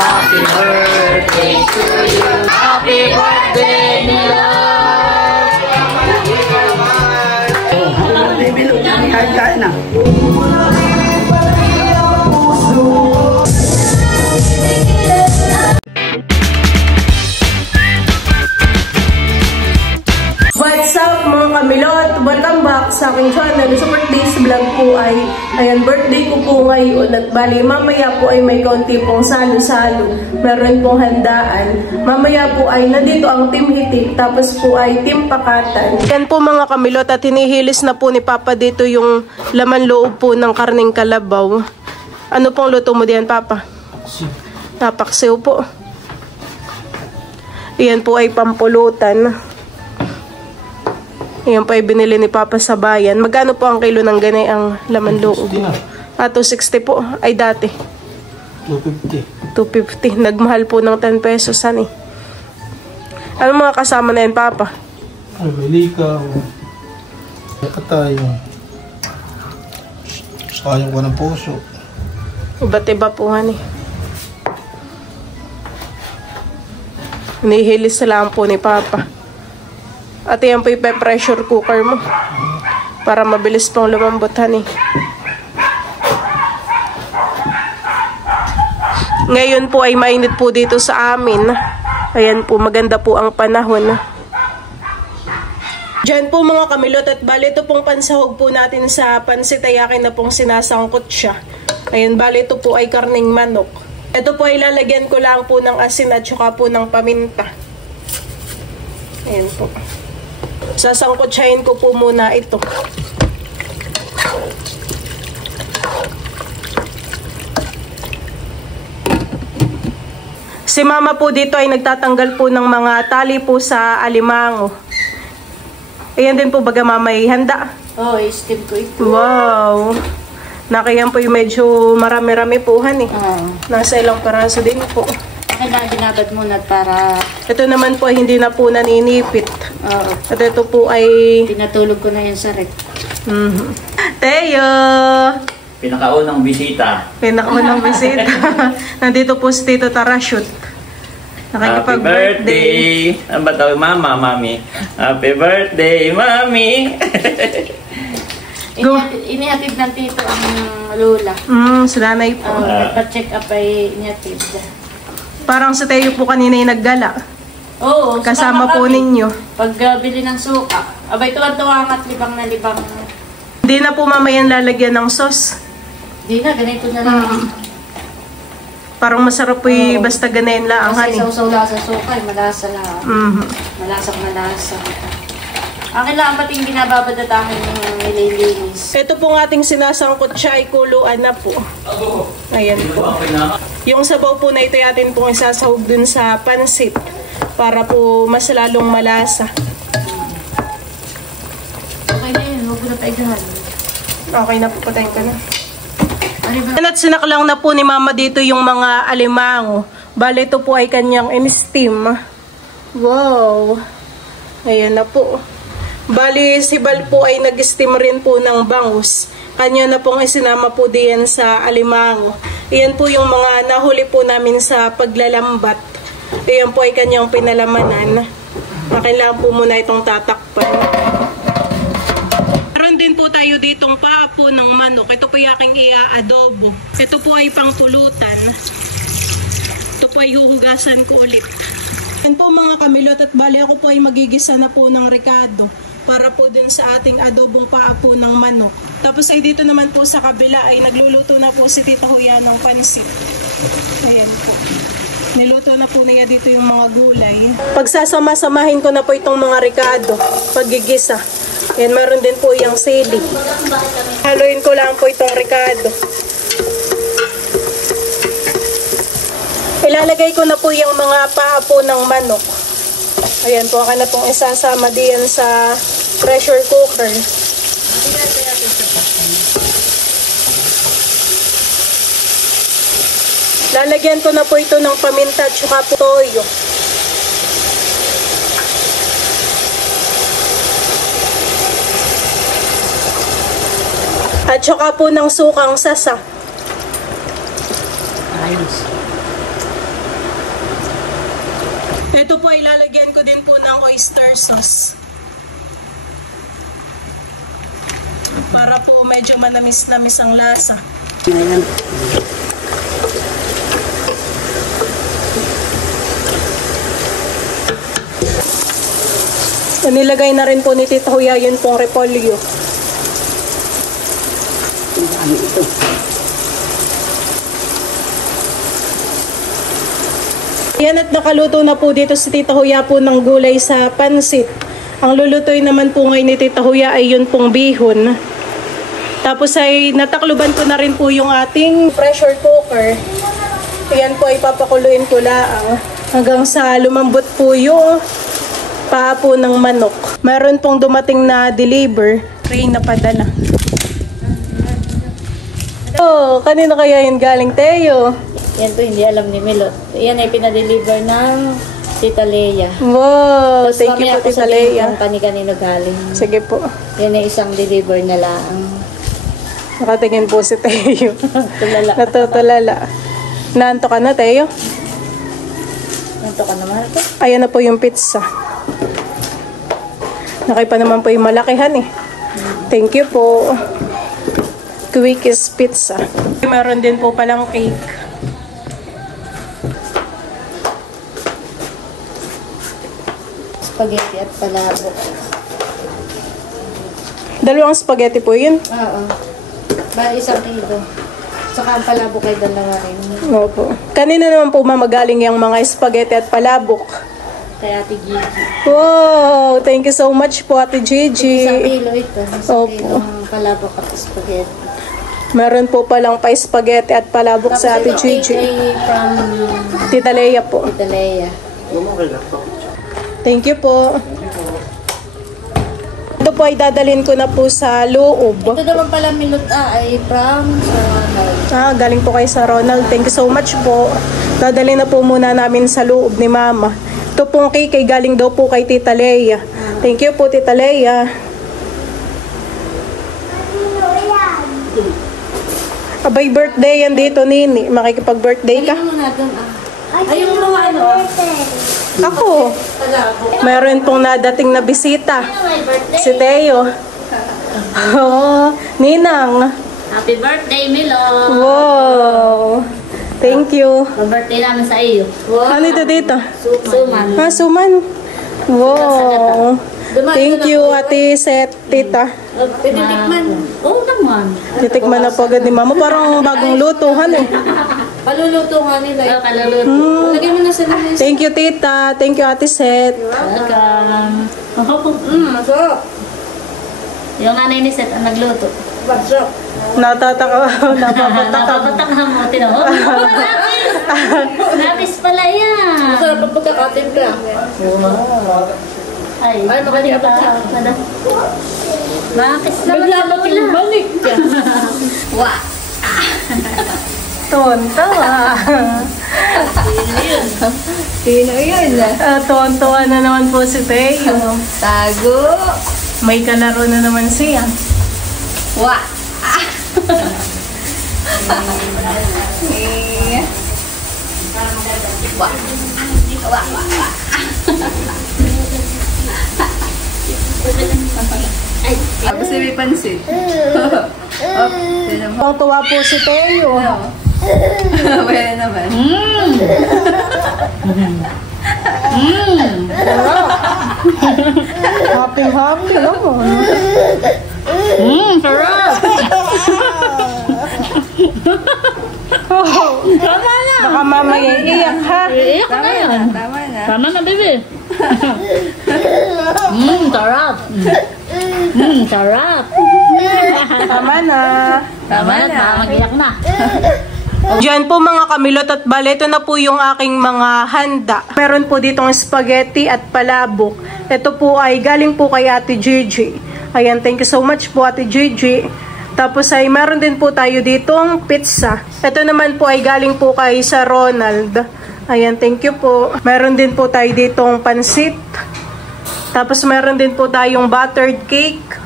Happy birthday to you. Happy birthday, Milot. Happy birthday na. What's up mga kamilot? Welcome back sa aking channel. Sa birthday's vlog po ay ayan, birthday ko po ngayon at bali mamaya po ay may kaunti pong salo-salo. Meron pong handaan. Mamaya po ay nandito ang Team Hitik tapos po ay Team Pakatan. Yan po mga kamilot at hinihilis na po ni Papa dito yung laman loob po ng karning kalabaw. Ano pong luto mo diyan, Papa? Napaksiw po. Yan po ay pampulutan. Ayan pa ay binili ni Papa sa bayan. Magkano po ang kilo ng ganay ang laman loob? 260 po. Ay dati. 250. Nagmahal po ng 10 pesos. Ano mga kasama na yan, Papa? Ay, may likaw. Katay. Sayang ko ng puso. Iba't iba po, hani. Nihilis lang po ni Papa. At yan po yung pressure cooker mo. Para mabilis pong lumambot, honey. Ngayon po ay mainit po dito sa amin. Ayan po, maganda po ang panahon. Diyan po mga kamilot at bali ito pong pansahog po natin sa pansit ay akin na pong sinasangkot siya. Ayan, bali ito po ay karning manok. Ito po ay lalagyan ko lang po ng asin at saka po ng paminta. Ayan po. Sasangkotsahin ko po muna ito. Si Mama po dito ay nagtatanggal po ng mga tali po sa alimango. Ayan din po baga Mama ay handa. Oh, i-steam ko ito. Wow! Nakayan po yung medyo marami-rami po han eh. Nasa ilang paraso din po. Kailangan binabad muna para... Ito naman po ay hindi na po naninipit. Oo. At ito po ay... Pinatulog ko na yan sa rep. Teo! Pinakaunang bisita. Pinakaunang bisita. Nandito po si Tito Tarashoot. Happy birthday! Ang ba tawag Mama, Mami? Happy birthday, Mami! Inihatid ng tito ang lola. Si nanay po. Nagpa-check up ay inihatid. Parang sa Teo po kanina yung naggala. Oo. Kasama po ninyo. Pag bili ng suka. Abay, tuwan-tuwa at libang na libang. Hindi na po mamayan lalagyan ng sauce. Hindi na, ganito na lang. Parang masarap po basta ganayin lang. Kasi sausaw-la sa suka, malasa na. Malasang malasa. Akin lang pating binababad at akin yung nililinis. Ito pong ating sinasangkot siya ay kuluan na po. Ayan po. Yung sabaw po na ito natin pong isasahog dun sa pansit para po mas lalong malasa. Okay na yun, huwag mo na paigahan. Okay na po, patayin ka na. At sinaklang na po ni Mama dito yung mga alimango. Bale ito po ay kanyang in-steam. Wow! Ayan na po. Bali, si Bal po ay nag-steam rin po ng bangus. Kanya na pong isinama po diyan sa alimango. Iyan po yung mga nahuli po namin sa paglalambat. Iyan po ay kanyang pinalamanan. Kailangan po muna itong tatakpan. Meron din po tayo ditong paa po ng manok. Ito po yung aking i-adobo. Ito po ay pangpulutan. Ito po ay huhugasan ko ulit. Yan po mga kamilot at bali ako po ay magigisa na po ng ricado para po dun sa ating adobong paa po ng manok. Tapos ay dito naman po sa kabila ay nagluluto na po si Tita Huya ng pansit. Ayan po. Niluto na po niya dito yung mga gulay. Pagsasama-samahin ko na po itong mga ricado. Paggigisa. Yan, meron din po yung sili. Haluin ko lang po itong ricado. Ilalagay ko na po yung mga paa po ng manok. Ayan po, akin na pong isasama diyan sa pressure cooker. Lalagyan ko na po ito ng paminta at saka po toyo. At saka po ng sukang sasa. Ayos. Ito po ay lalagyan ko din po ng oyster sauce. Para po medyo manamis-namis ang lasa. Ayan. Nilagay na rin po ni Tita Huya yun pong repolyo. Ano ito? Yan, at nakaluto na po dito si Tita Huya po ng gulay sa pansit. Ang lulutoy naman po ngayon ni Tita Huya ay yun pong bihon. Tapos ay natakluban ko na rin po yung ating pressure cooker. Ayan po ay papakuluin ko lang hanggang sa lumambot po yung paa po ng manok. Meron pong dumating na deliver, tray na padala. Oh, kanino kaya yun galing, Teo? Yan po, hindi alam ni Milot. Yan ay pinadeliver ng Tita Leia. Wow, Tapos thank you mamaya po, ako Tita sabihin Leia. kung kanino galing. Sige po. Yan ay isang deliver na lang. Nakatingin po si Teo. Tulala. Natutulala. Naanto ka na, Teo? Nanto ka naman ito. Ayan na po yung pizza. Nakay pa naman po yung malakihan eh. Thank you po. Quickies Pizza. Meron din po palang cake. Spaghetti at palabok. Dalawang spaghetti po yun. Oo. Bali 1 kilo. Saka ang palabok ay 2 rin. Opo. Kanina naman po mamagaling yung mga spaghetti at palabok. Kaya Ate Gigi. Wow! Thank you so much po, Ate Gigi. 1 kilo ito. 1 Opo. kilo ang palabok at spaghetti. Meron po palang pa-spaghetti at palabok sa Ate Tapos ito Gigi. ay from Tita Leia po. Tita Leia. Thank you po. Ito po ay dadalhin ko na po sa loob. Ito naman pala Milot ay from Ronald. Galing po kayo sa Ronald. Thank you so much po. Dadalhin na po muna namin sa loob ni Mama. Ito pong cake ay galing daw po kay Tita Leia. Thank you po, Tita Leia. Abay, birthday yan dito, Nini. Makikipag-birthday ka? Ano na doon Ay, yung mga ano. Ako. Meron pong nadating na bisita. My birthday. Si Teo. Oh, Ninang. Happy birthday, Milo. Wow. Thank you. Pa-birthday namin sa iyo. Wow. Ano ito dito? Suman. Suman. Wow. Thank you, Ate Set, Tita. Pwede tikman. Oo naman. Titikman na po agad ni Mama. Parang bagong lutuhan eh. Paluluto nga nila. Paluluto. Lagyan mo na sa namin. Thank you, Tita. Thank you, Ate Set. Welcome. Masarap. Yung nanay ni Seth ang nagluto. Masarap. Napapatak mo. Tinan mo. Napis pala yan. Masarap ang pagkakatin ka. Ay, magaling pa. Napis naman sa lola. Balik ka. Wah. Tontawa. Sino yun? Tontawa na naman po si Teo. Tago. May kalaro na naman siya. Wah. Tapos may pansit. Tuwa po si Teo. Wala naman. Happy naman. Sarap. Tama na. Baka mamaya iyak ha. Iyak na yan. Tama na. Tama na, bebe. Sarap. Sarap. Tama na. Tama na. Mag-iyak na. Diyan po mga kamilot at bale, ito na po yung aking mga handa. Meron po ditong spaghetti at palabok. Ito po ay galing po kay Ate Gigi. Ayan, thank you so much po Ate Gigi. Tapos ay meron din po tayo ditong pizza. Ito naman po ay galing po kay sa Ronald. Ayan, thank you po. Meron din po tayo ditong pansit. Tapos meron din po tayong buttered cake.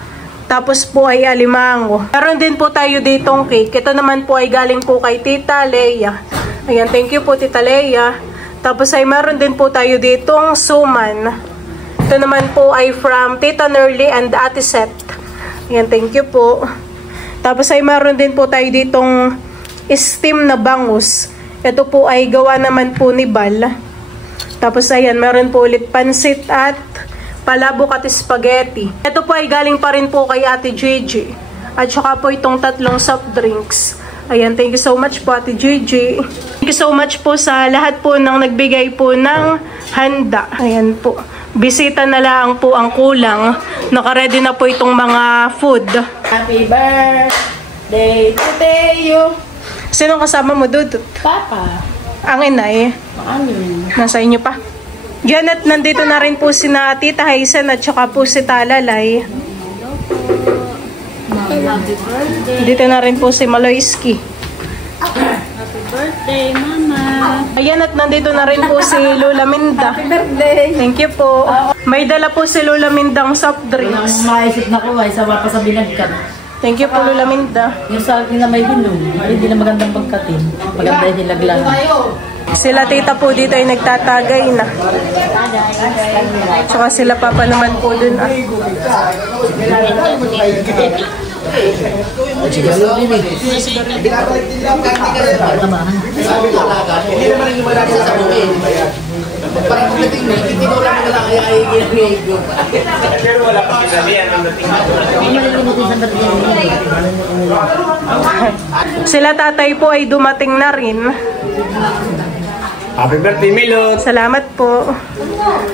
Tapos po ay alimango. Meron din po tayo ditong cake. Ito naman po ay galing po kay Tita Leia. Ayan, thank you po Tita Leia. Tapos ay meron din po tayo ditong suman. Ito naman po ay from Tita Nerly and Ate Seth. Ayan, thank you po. Tapos ay meron din po tayo ditong steam na bangus. Ito po ay gawa naman po ni Bal. Tapos ayan, meron po ulit pansit at palabok at spaghetti. Ito po ay galing pa rin po kay Ate Gigi. At saka po itong tatlong soft drinks. Ayan, thank you so much po Ate Gigi. Thank you so much po sa lahat po ng nagbigay po ng handa. Ayan po. Bisita na lang po ang kulang. Naka-ready na po itong mga food. Happy birthday to Teo. Sinong kasama mo, Dudut? Papa. Ang inay. Amin. Nasa inyo pa. Diyan at nandito na rin po si na Tita Haisen at saka po si Talalay. Happy birthday. Dito na rin po si Maloyski. Happy birthday, Mama. Ayan at nandito na rin po si Lola Minda. Happy birthday. Thank you po. May dala po si Lola Mindang soft drinks. Maisip na ko ay sawa pa sa binagkat. Thank you po Lola Minda. Yung sa akin na may hinog, ay hindi na magandang pagkatin. Maganda yung nilaglan. Sila tita po dito ay nagtatagay na. Tsaka sila papa naman po dun. Sila tatay po ay dumating na rin. Happy birthday, Milot! Salamat po.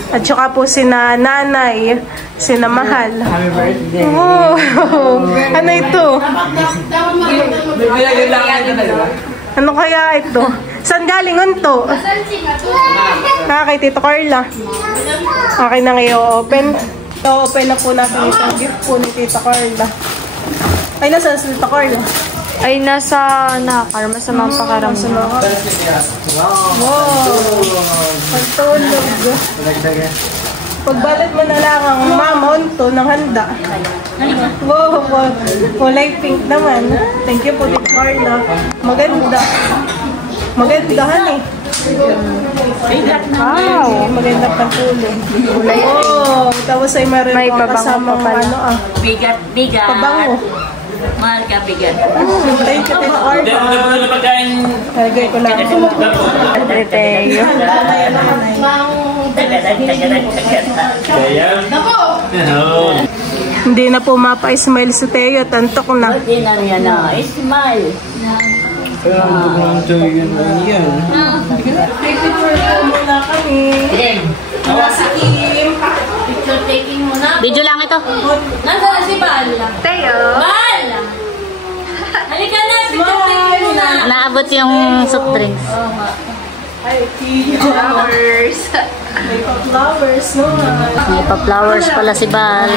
At saka po sina nanay, sina mahal. Happy birthday. Oh, ano ito? Ano kaya ito? Saan galing ito? Kay Tito Carla. Okay na ngayon open. Open na po natin itong gift po ni Tito Carla. Ay, nasa si Tito Carla? Ay, nasa Karma sa mga pakaramdam. Wow! Pagtulog. Pagbalot mo na lang ang mamonto ng handa. Wow! Kulay pink naman. Thank you po, Tito Carla. Maganda. Magandahan eh. Wow! Maganda pang tulog. Oh! Tapos ay meron May pang pabango kasamang pa pala. ano ah. Bigat. Pabango. Mahal ka, bigat. Thank you, Tito Carla. Ano pagkain? Lagay ko lang. Teo. Kaya? Oo. Hindi na po mapa-smile si Teo. Tantok na. Hindi na niya na. Smile. Picture muna kami. Wala si Kim. Picture taking muna. Video lang ito. Nasaan na si Bal? Teo. Bal! Halika na, picture taking muna. Naabot yung soft drinks. Ay, Kim. Flowers. May pa-flowers, no? May pa-flowers pala si Bal.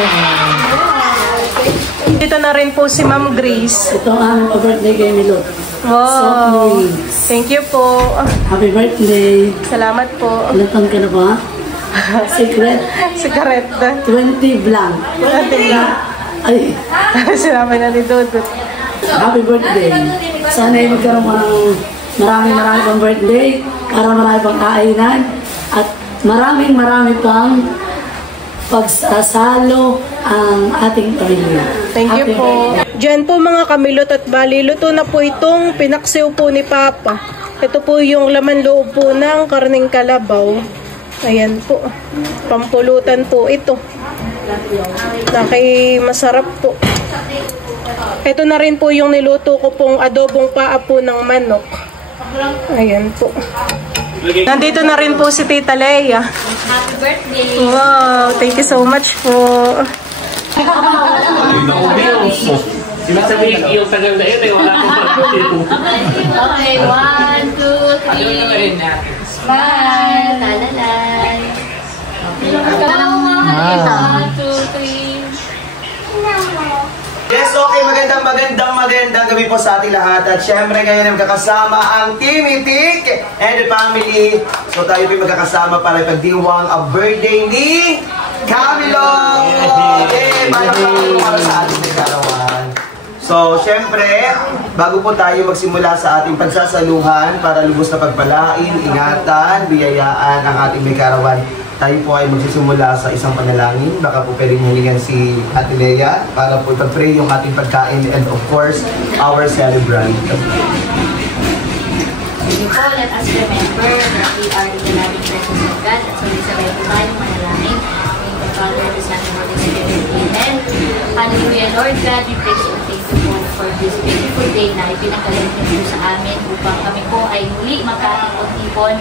Dito na rin po si Ma'am Grace. Ito ang birthday kay Milot. Wow. Thank you po. Happy birthday. Salamat po. Ilan taon ka na ba? Secret. Sigaret. 20 blank. Ay, Sinabi na ni Dudut. happy birthday. Sana ay magkaroon mo ng marami pang birthday para marami pang kainan at marami pang pagsasalo ang ating pamilya. Thank you Happy po. birthday. Diyan po mga kamilot at bali, luto na po itong pinaksiw po ni Papa. Ito po yung laman loob po ng karning kalabaw. Ayan po. Pampulutan po ito. Masarap po. Ito na rin po yung niluto ko pong adobong paa po ng manok. Ayan po. Nandito na rin po si Tita Leia. Happy birthday. Wow, thank you so much po. Sinasabihin yung tagal na yun ay wala kong pag-ibig. Okay, 1, 2, 3. Smile. Talalay. Hello, mama. 1, 2, 3. Yes, okay. Magandang gabi po sa ating lahat. At syempre ngayon ay magkakasama ang Team Itik and the family. So tayo po magkakasama para ipagdiwang ang birthday ni Camilo! Yay! Malakang para sa ating karawan. So, syempre, bago po tayo magsimula sa ating pagsasaluhan para lubos na pagpalain, ingatan, biyayaan ang ating may karawan, tayo po ay magsisimula sa isang panalangin. Baka po pwedeng hilingan si Ate Lea para po ipag-pray yung ating pagkain and of course, our celebrant. Let us remember that we are in the loving presence of God. At so, sabay po tayong manalangin. In the Father, the Son, and the Holy Spirit. Amen. Hallelujah, Lord God, we praise you and thank you for this beautiful day na ipinakalan niyo sa amin upang kami po ay muli magkatipon-tipon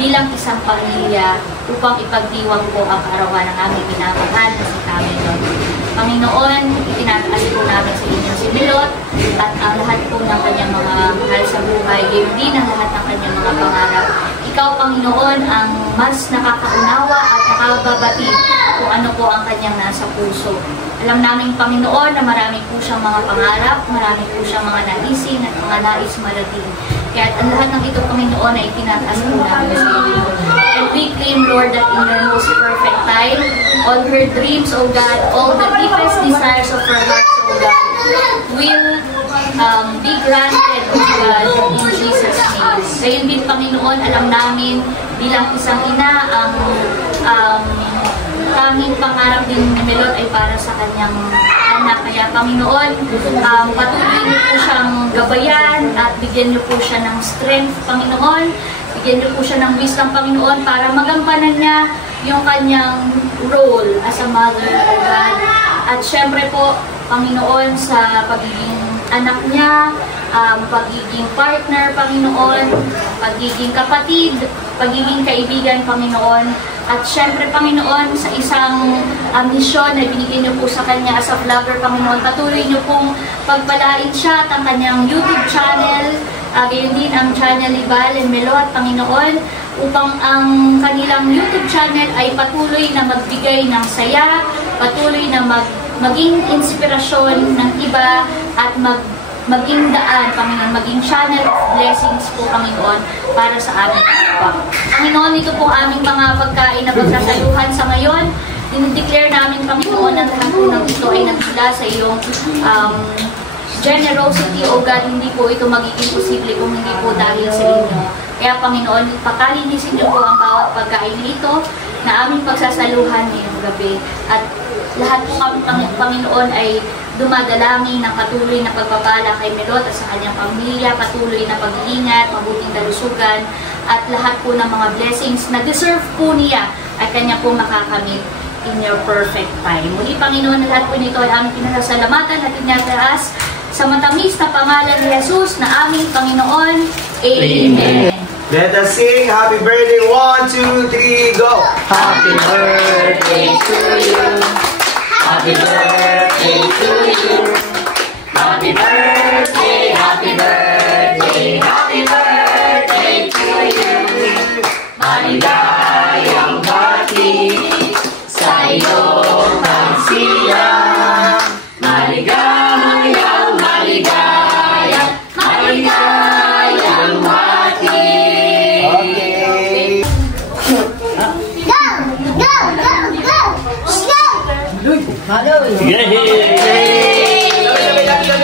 bilang isang pamilya upang ipagdiwang po ang kaarawan ng aming pinamahal na si Camilo. Panginoon, itinataas po namin sa inyo si Milot at ang lahat po ng kanyang mga mahal sa buhay, gayon din ang lahat ng kanyang mga pangarap. Ikaw, Panginoon, ang mas nakakaunawa at nakakabatid kung ano po ang kanyang nasa puso. Alam namin, Panginoon, na marami po siyang mga pangarap, marami po siyang mga naisin at mga nais marating. Kaya ang lahat ng ito, Panginoon, ay itinataas po namin sa inyo. And we claim, Lord, that in your most perfect time, all her dreams, O God, all the deepest desires of her heart, O God, will be granted, O God, in Jesus' name. Gayon din, Panginoon, alam namin bilang isang ina, ang tanging pangarap din ni Milot ay para sa kanyang anak. Kaya, Panginoon, patuloy niyo po siyang gabayan at bigyan niyo po siya ng strength, Panginoon. Bigyan niyo po siya ng wisdom, Panginoon, para magampanan niya yung kanyang role as a mother, O God. At syempre po, Panginoon, sa pagiging anak niya, pagiging partner, Panginoon, pagiging kapatid, pagiging kaibigan, Panginoon. At syempre, Panginoon, sa isang misyon na binigyan niyo po sa kanya as a vlogger, Panginoon, patuloy niyo pong pagpalain siya at ang kanyang YouTube channel, gayon din ang channel ni Val and Milot, Panginoon, upang ang kanilang YouTube channel ay patuloy na magbigay ng saya, patuloy na maging inspirasyon ng iba at maging daan, Panginoon, maging channel of blessings po, Panginoon, para sa aming kapwa. Panginoon, ito po aming mga pagkain na pagsasaluhan sa ngayon. Dinideclare namin, Panginoon, na lahat po ng ito ay nagmula sa iyong generosity, O God. Hindi po ito magiging posible kung hindi po dahil sa inyo. Kaya, Panginoon, pakalinisin niyo po ang bawat pagkain nito na aming pagsasaluhan ngayong gabi. At lahat po kami, Panginoon, ay dumadalangin ng patuloy na pagpapala kay Milot at sa kanyang pamilya, patuloy na pag-iingat, mabuting kalusugan, at lahat po ng mga blessings na deserve po niya ay kanya po makakamit in your perfect time. Muli, Panginoon, lahat po nito ay aming pinasasalamatan at tinataas sa matamis na pangalan ni Jesus na aming Panginoon. Amen. Let us sing Happy Birthday. 1, 2, 3, go! Happy birthday to you. Happy birthday to you. Happy birthday, happy birthday, happy birthday to you. Maligayang bati sa iyong pagsilang. Maligayang, maligayang, maligayang bati. Okay.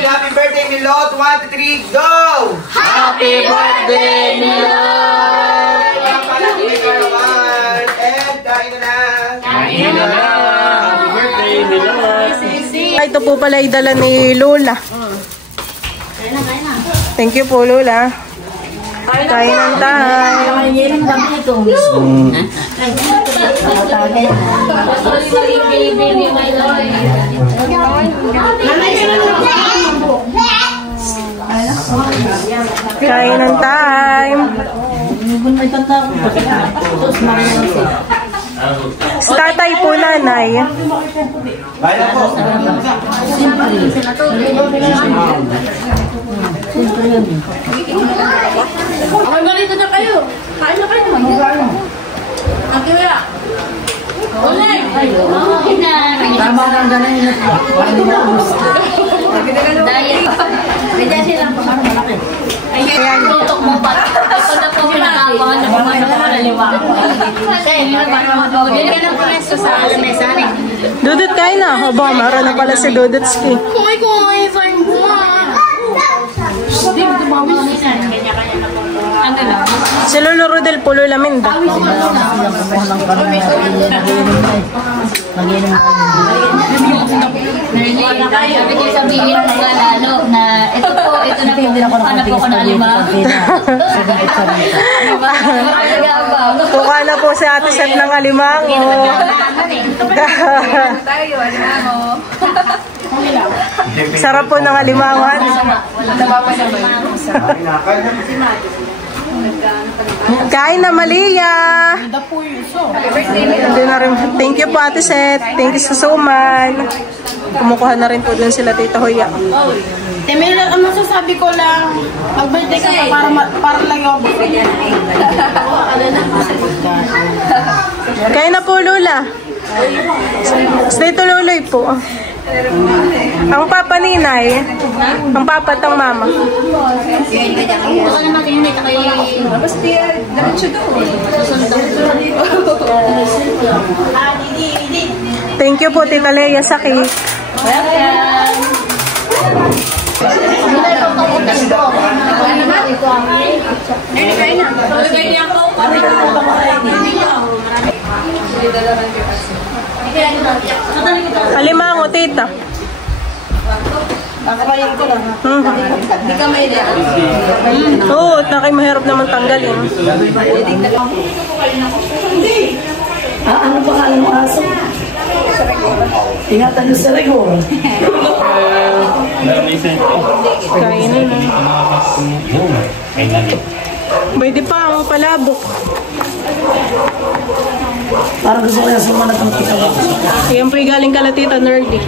Happy birthday, Milot! 1, 2, 3, go! Happy birthday, Milot! And kain na! Kain na! Happy birthday, Milot! Ito po pala ay dala ni Lola. Thank you po, Lola. Kain ng tayo. Kain ng time. Si tatay po, nanay. Kain na po! Okay, malito na kayo. Kain na kayo. Ang kaya. Ulit. Tama lang ganun yun. Diet. Medyan silang malaki. Ayan, tutok mo pa. Ito na po pinakakuha na kumain na pangaliwa. Kasi, hindi na pa naman ito. Hindi ka na pumesto sa lamesa. Dudut kain na. Haba, meron na pala si Dudutski. Kumain, Kanya-kanya na po. Ano lang? Si Lolo Rodel po, Lola Minda. Sabi ko sabihin mo nga lalo na ito na po, hanap po ko na alimang. Kuka na po si Ate Seth ng alimang. Sarap po ng alimangan. Kain na, Malia! Thank you po, Ate Seth. Thank you sa suman. Kumukuha na rin po dun sila, Tita Hoya. Meron ang masasabi ko lang, mag-birthday ka pa para lang yung Kain na po, Lola. Stay to Luloy po. Ang papa ninay, ang papa at ang mama. Baka naman kayo nito kayo. Basta diretso doon. Thank you po, Tita Leia, sa cake. Alimango, Tita. Nakakayin ko lang. Hindi ka may idea. Oo, nakay mahirap naman tanggalin. Ano pangalan mo aso? Ingatan niyo sa rigor. Kain na. Pwede pa ang palabok. Parang gusto ko yung sumana ng kita. Yan po yung galing kala Tita Nerdy.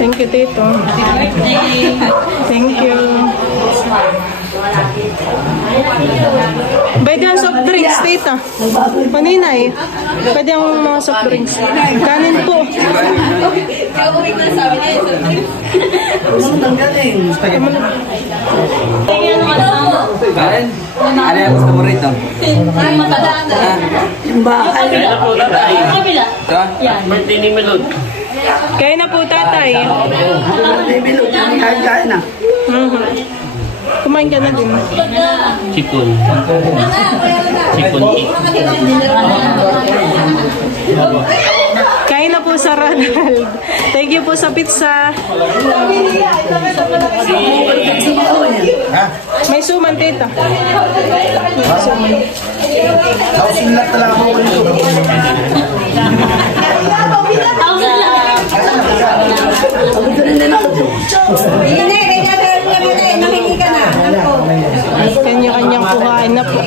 Thank you, Tito. Thank you. Pwede ang soft drinks, Tita. Paninay. Pwede ang mga soft drinks. Kanin po. Ano yung gusto mo rito? Yung bahay. Kaya na po, tatay. Birthday ni Melod. Kaya na po, tatay. Kain na. Kumain ka na din. Chipon. Chipon cake. Kain na po sa Ronald. Thank you po sa pizza. May suman, Tita. Silat talaga ako nito. Kanya-kanyang kuhain na po.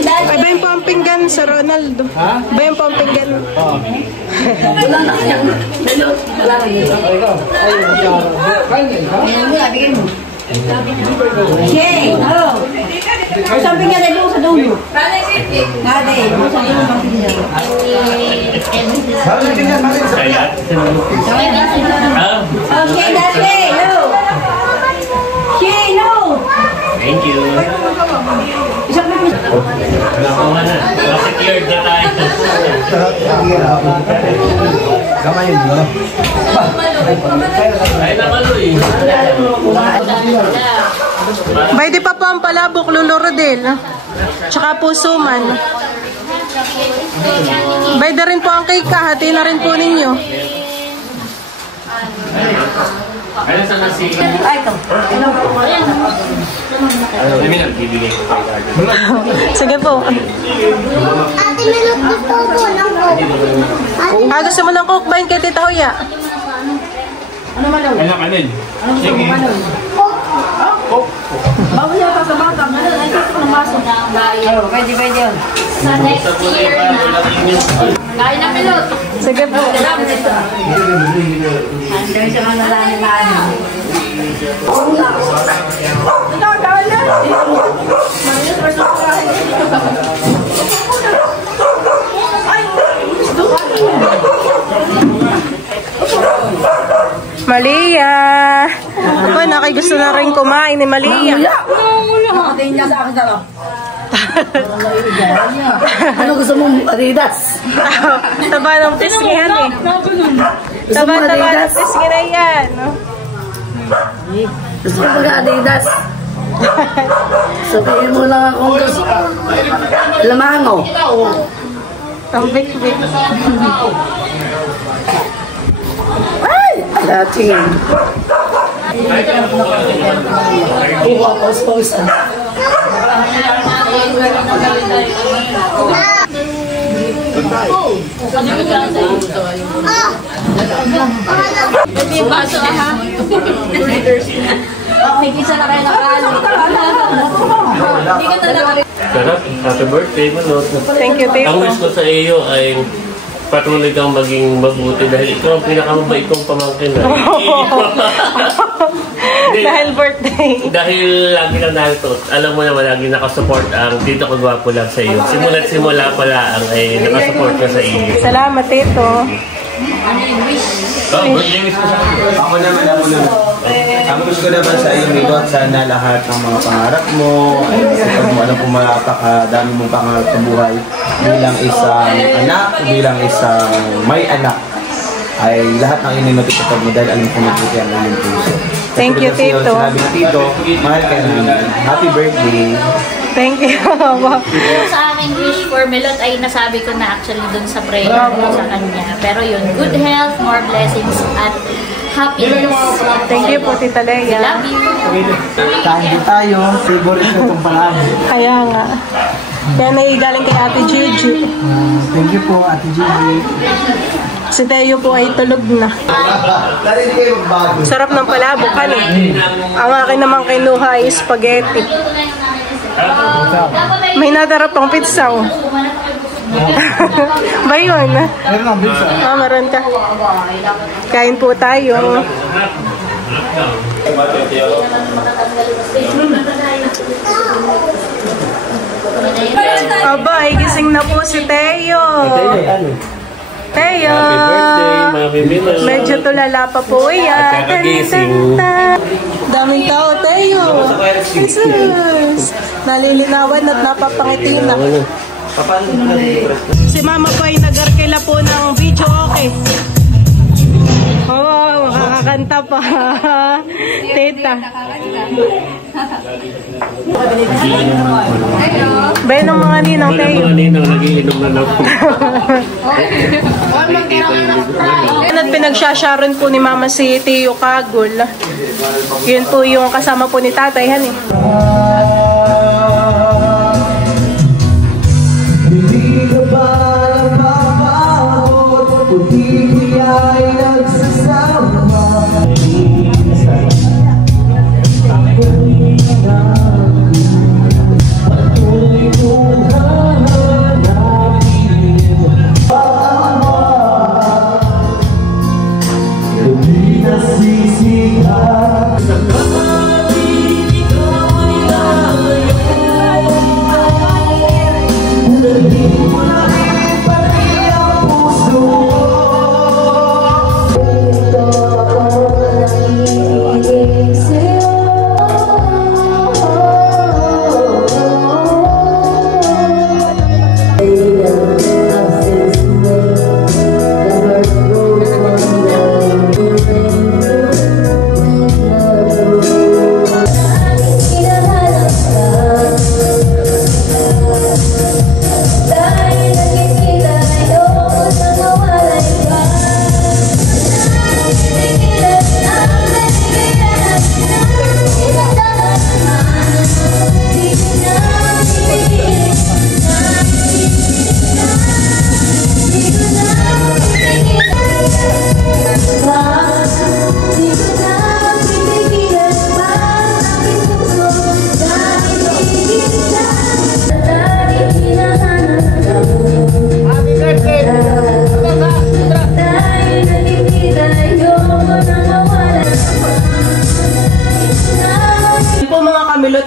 Ay, ba yung pampinggan sa Ronaldo? Ba yung pampinggan? Wala na yan. Wala na yan. Hey, hello. Sabi nga na doon sa dulo. Nade, sabi mo bang pinili? Okay, Dade, hello. Hey, no. Thank you. Nakuha na. Secured na tayo. Kamay yun, no? Ay, nakaloy. Pwede pa po ang palabok, Lolo Rodel. Tsaka po suman. Pwede rin po ang cake, hati na rin po ninyo. Ayun sa nasi. Ay, ito. Sige po. Ate, Melot, gusto ko ng coke. Gusto mo ng coke ba yung kay Tita Hoya? Ano man daw? Ano kanin? Sige. Bago niya pa sa bata, ano? Ay, kasi ng baso. Pwede yun. Sa next year na. Kain na Melot. Sige po. Andun siya mga nalalaman. Malia! Aba, nakigusto na rin kumain ni Malia. Nakatingin niya sa akin sa ano gusto mong Adidas? Taba ng pisngihan eh. Taba ng pisngi na yan. Gusto ko mag-Adidas. Sabihin mo lang akong gusto. Lamango. Ang big-big. Ay! Latingin. Buwa ko sa pausan. Hindi baso ha. May kisa na kayo nakalo. Hindi ka talaga. Sarap. Happy birthday, Manot. Thank you, Tito. Ang wish ko sa iyo ay patuloy kang maging mabuti dahil ikaw ang pinakamabait kong pamangkin. Dahil birthday. Dahil lagi lang narito. Alam mo naman, lagi nakasupport ang Tito Ko Gwapo lang sa iyo. Simula't simula pala ang ay nakasupport ka sa iyo. Salamat, Tito. Ano yung wish? Oh, birthday wish ko sa iyo. Ako naman. Ang gusto ko naman sa iyo, Milot, sana lahat ng mga pangarap mo, ay kapag mo alam kung dami mong pangarap sa buhay, bilang isang anak, bilang isang may anak, ay lahat ng ininotipatag mo dahil alam ko mabuti ang iyong puso. Thank you, Tito. Sinabi ng Tito, mahal ka namin. Happy birthday. Thank you. Yung sa aking wish for Melot ay nasabi ko na actually dun sa prayer ko sa kanya. Pero yun, good health, more blessings, at happiness. Thank you po, Tita Leia. Love you. Kain din tayo. Favorite ko itong palagi. Kaya nga. Yan ay galing kay Ate Gigi. Thank you po, Ate Gigi. Si Teo po ay tulog na. Dahil kayo magbago. Sarap ng palabok, ano? Ang akin naman kinuha ay spaghetti. May natarap pang pizza, oh. Ba yun? Meron lang, Bilsa. Meron ka. Kain po tayo. Aba, ay gising na po si Teo. Teo! Happy birthday, Mami Milo. Medyo tulala pa po yan. Kakagising. Daming tao, Teo. Jesus! Nalilinawan at napapangiti na. Si Mama po ay nag-arkela po ng video, okay. Oo, makakakanta pa. Tita. Ben ng mga ninang, Teo. Mga ninang, nagiinom na lang po. At pinagsasyaron po ni Mama si Teo Kagol. Yun po yung kasama po ni Tatay, han eh. Hindi ka ba napapagod? Hindi ay nagsasama. Patuloy kong hahanapin pag-ama. Hindi nasisihan sa kapatid, ikaw ay lalayo. Hindi mo na rin pati ang puso. Ito ako nakikinig sa'yo.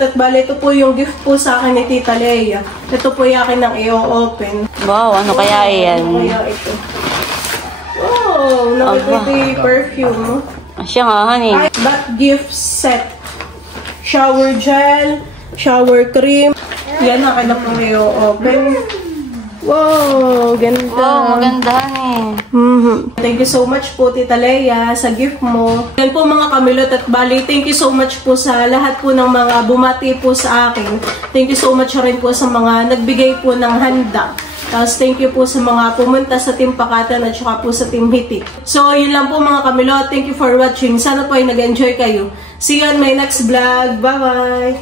At bale, ito po yung gift po sa akin ni Tita Leia. Ito po yung akin ng i-open. Wow, ano kaya yan? Ano kaya ito? Wow, nakikita perfume. Siya nga, honey. That gift set. Shower gel, shower cream. Yan, akin na po i-open. Wow, ganda. Wow, maganda eh. Thank you so much po, Tita Leia, sa gift mo. Yan po mga kamilot at bali, thank you so much po sa lahat po ng mga bumati po sa akin. Thank you so much rin po sa mga nagbigay po ng handa. Tapos thank you po sa mga pumunta sa Team Pakatan at saka po sa Team Hitik. So yun lang po mga kamilot. Thank you for watching. Sana po ay nag-enjoy kayo. See you on my next vlog. Bye-bye!